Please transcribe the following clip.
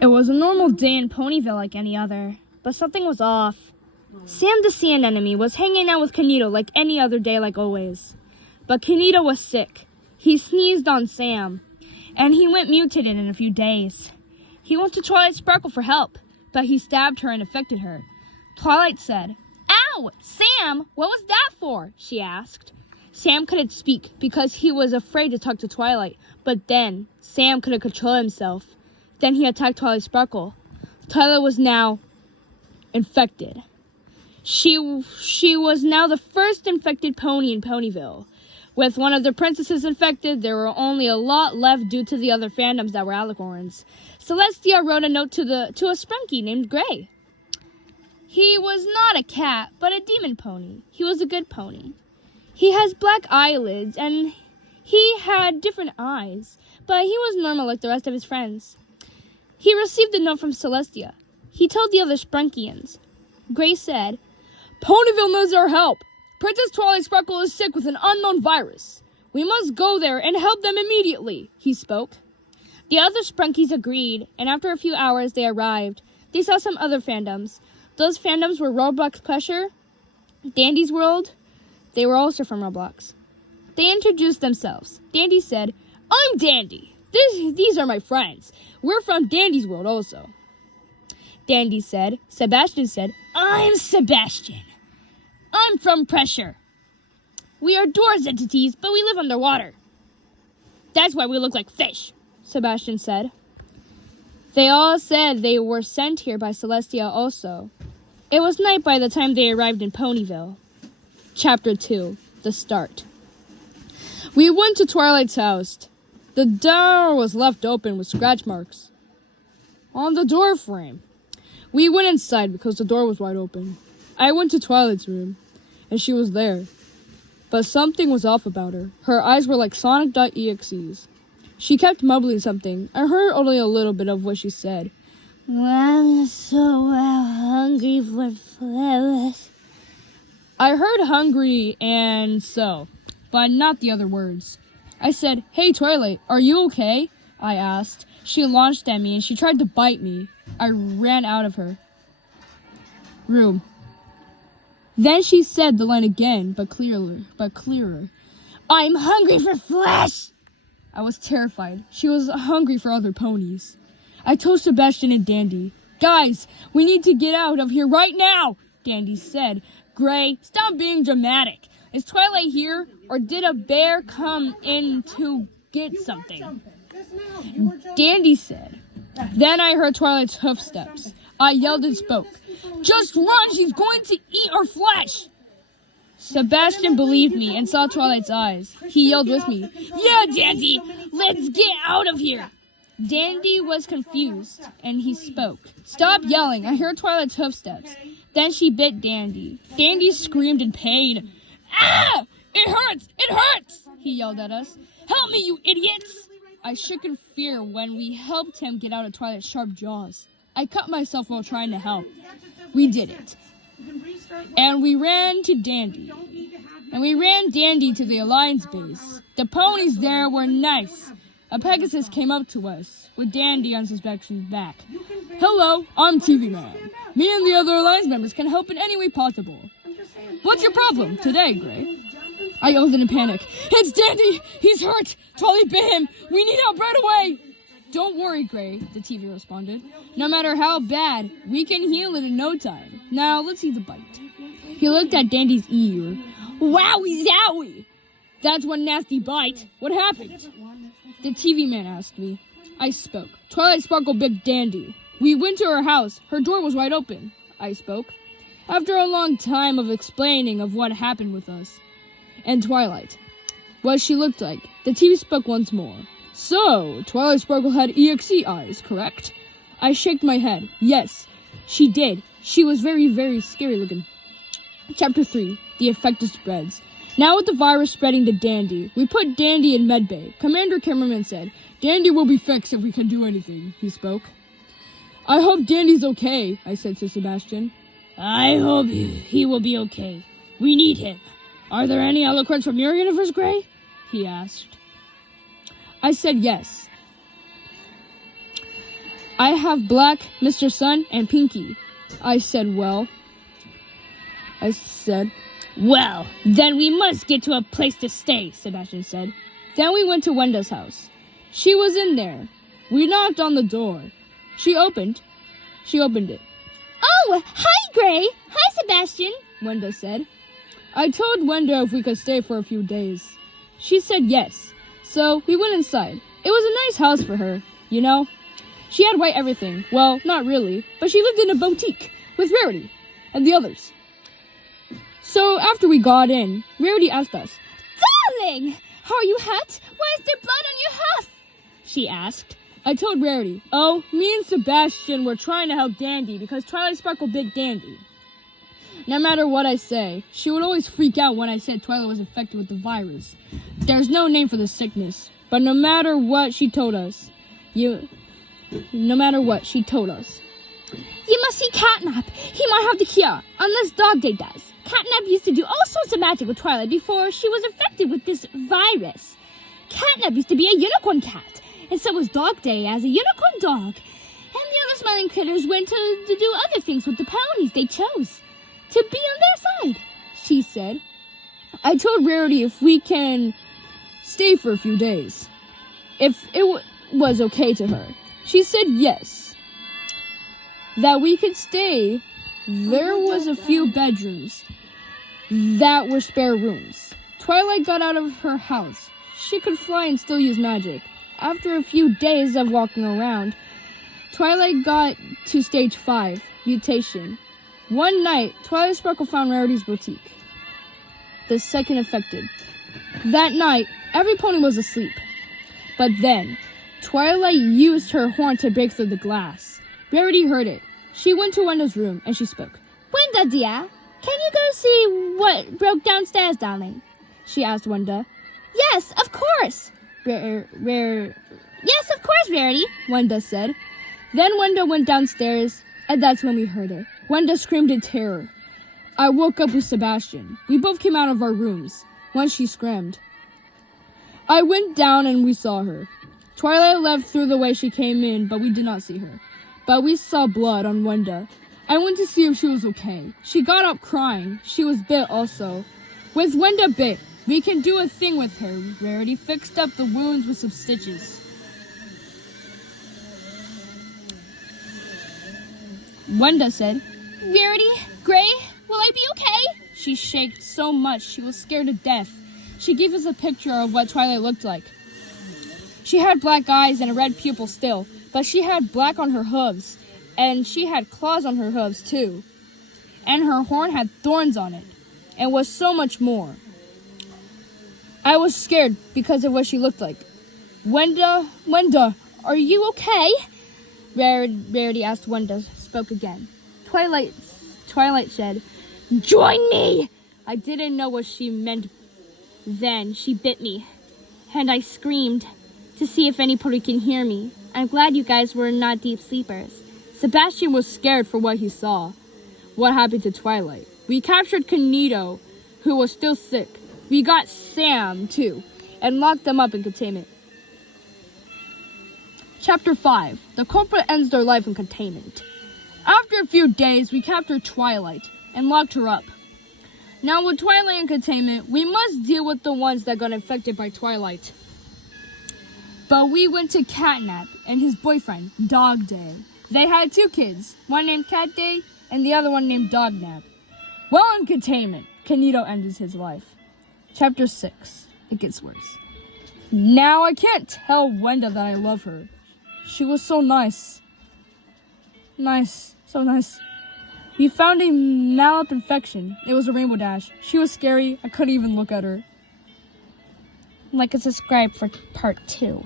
It was a normal day in Ponyville like any other, but something was off. Sam the Sand Enemy was hanging out with Kinito like any other day like always. But Kinito was sick. He sneezed on Sam, and he went mutated in a few days. He went to Twilight Sparkle for help, but he stabbed her and affected her. Twilight said, "Ow! Sam, what was that for?" she asked. Sam couldn't speak because he was afraid to talk to Twilight, but then Sam couldn't control himself. Then he attacked Twilight Sparkle. Twilight was now infected. She was now the first infected pony in Ponyville. With one of the princesses infected, there were only a lot left due to the other fandoms that were alicorns. Celestia wrote a note to a Sprunky named Gray. He was not a cat, but a demon pony. He was a good pony. He has black eyelids, and he had different eyes, but he was normal like the rest of his friends. He received a note from Celestia. He told the other Sprunkians. Gray said, "Ponyville needs our help. Princess Twilight Sparkle is sick with an unknown virus. We must go there and help them immediately," he spoke. The other Sprunkies agreed, and after a few hours they arrived. They saw some other fandoms. Those fandoms were Roblox Pressure, Dandy's World. They were also from Roblox. They introduced themselves. Dandy said, "I'm Dandy. These are my friends. We're from Dandy's World also." Sebastian said, "I'm Sebastian. I'm from Pressure. We are Doors entities, but we live underwater. That's why we look like fish," Sebastian said. They all said they were sent here by Celestia also. It was night by the time they arrived in Ponyville. Chapter 2, The Start. We went to Twilight's house. The door was left open with scratch marks on the door frame. We went inside because the door was wide open. I went to Twilight's room, and she was there. But something was off about her. Her eyes were like Sonic.exes. She kept mumbling something. I heard only a little bit of what she said. "I'm so hungry for flowers." I heard hungry and so, but not the other words. I said, "Hey, Twilight, are you okay?" I asked. She launched at me and she tried to bite me. I ran out of her room. Then she said the line again, but clearer. "I'm hungry for flesh!" I was terrified. She was hungry for other ponies. I told Sebastian and Dandy, "Guys, we need to get out of here right now!" Dandy said, "Gray, stop being dramatic. Is Twilight here, or did a bear come in to get something?" Dandy said. Then I heard Twilight's hoof steps. I yelled and spoke. "Just run! She's going to eat our flesh!" Sebastian believed me and saw Twilight's eyes. He yelled with me, "Yeah, Dandy! Let's get out of here!" Dandy was confused, and he spoke. "Stop yelling! I heard Twilight's hoof steps." Then she bit Dandy. Dandy screamed in pain. "Ah! It hurts! It hurts!" He yelled at us. "Help me, you idiots!" I shook in fear when we helped him get out of Twilight's sharp jaws. I cut myself while trying to help. We did it. And we ran Dandy to the Alliance base. The ponies there were nice. A Pegasus came up to us, with Dandy on Sebastian's back. "Hello, I'm TV Man. Me and the other Alliance members can help in any way possible. What's your problem today, Gray?" I yelled in a panic. "It's Dandy! He's hurt! Twilight bit him! We need help right away!" "Don't worry, Gray," the TV responded. "No matter how bad, we can heal it in no time. Now, let's see the bite." He looked at Dandy's ear. "Wowie zowie! That's one nasty bite. What happened?" The TV man asked me. I spoke. "Twilight Sparkle bit Dandy. We went to her house. Her door was wide open." I spoke. After a long time of explaining of what happened with us and Twilight, what she looked like, the TV spoke once more. "So, Twilight Sparkle had EXE eyes, correct?" I shook my head. Yes, she did. She was very, very scary looking. Chapter 3, The Infected Spreads. Now with the virus spreading to Dandy, we put Dandy in medbay. Commander Cameraman said, "Dandy will be fixed if we can do anything," he spoke. "I hope Dandy's okay," I said to Sebastian. "I hope he will be okay. We need him. Are there any alicorns from your universe, Gray?" he asked. I said yes. I have Black, Mr. Sun, and Pinky. I said, well, then we must get to a place to stay, Sebastian said. Then we went to Wenda's house. She was in there. We knocked on the door. She opened it. Oh, hi, Gray. Hi, Sebastian, Wenda said. I told Wenda if we could stay for a few days. She said yes. So we went inside. It was a nice house for her, you know. She had white everything. Well, not really, but she lived in a boutique with Rarity and the others. So after we got in, Rarity asked us, Darling, how are you hurt? Why is there blood on your hat? She asked. I told Rarity, oh, me and Sebastian were trying to help Dandy because Twilight Sparkle bit Dandy. No matter what I say, she would always freak out when I said Twilight was infected with the virus. There's no name for the sickness, but no matter what she told us, you must see Catnap. He might have the cure, unless Dog Day does. Catnap used to do all sorts of magic with Twilight before she was infected with this virus. Catnap used to be a unicorn cat, and so was Dog Day as a unicorn dog. And the other smiling critters went to do other things with the ponies they chose to be on their side, she said. I told Rarity if we can stay for a few days, if it was okay to her. She said yes, that we could stay. There was a few bedrooms that were spare rooms. Twilight got out of her house. She could fly and still use magic. After a few days of walking around, Twilight got to stage 5, mutation. One night, Twilight Sparkle found Rarity's boutique, the second affected. That night, every pony was asleep. But then, Twilight used her horn to break through the glass. Rarity heard it. She went to Wenda's room and she spoke. Wenda, dear, can you go see what broke downstairs, darling? She asked Wenda. Yes, of course. Yes, of course, Rarity, Wenda said. Then Wenda went downstairs, and that's when we heard it. Wenda screamed in terror. I woke up with Sebastian. We both came out of our rooms when she screamed. I went down and we saw her. Twilight left through the way she came in, but we did not see her. But we saw blood on Wenda. I went to see if she was okay. She got up crying. She was bit also. With Wenda bit, we can do a thing with her. Rarity fixed up the wounds with some stitches. Wenda said, Rarity, Gray, will I be okay? She shaked so much she was scared to death. She gave us a picture of what Twilight looked like. She had black eyes and a red pupil still, but she had black on her hooves, and she had claws on her hooves too. And her horn had thorns on it, and was so much more. I was scared because of what she looked like. Wenda, are you okay? Rarity asked. Wenda spoke again. Twilight said, Join me! I didn't know what she meant then. She bit me, and I screamed to see if anybody can hear me. I'm glad you guys were not deep sleepers. Sebastian was scared for what he saw. What happened to Twilight? We captured Kinito, who was still sick. We got Sam, too, and locked them up in containment. Chapter 5. The culprit ends their life in containment. After a few days, we captured Twilight and locked her up. Now, with Twilight in containment, we must deal with the ones that got infected by Twilight. But we went to Catnap and his boyfriend, Dog Day. They had 2 kids, one named Cat Day and the other one named Dognap. While in containment, Kinito ended his life. Chapter 6. It gets worse. Now I can't tell Wenda that I love her. She was so nice. So nice. We found a Malap infection. It was a Rainbow Dash. She was scary. I couldn't even look at her. Like and subscribe for part 2.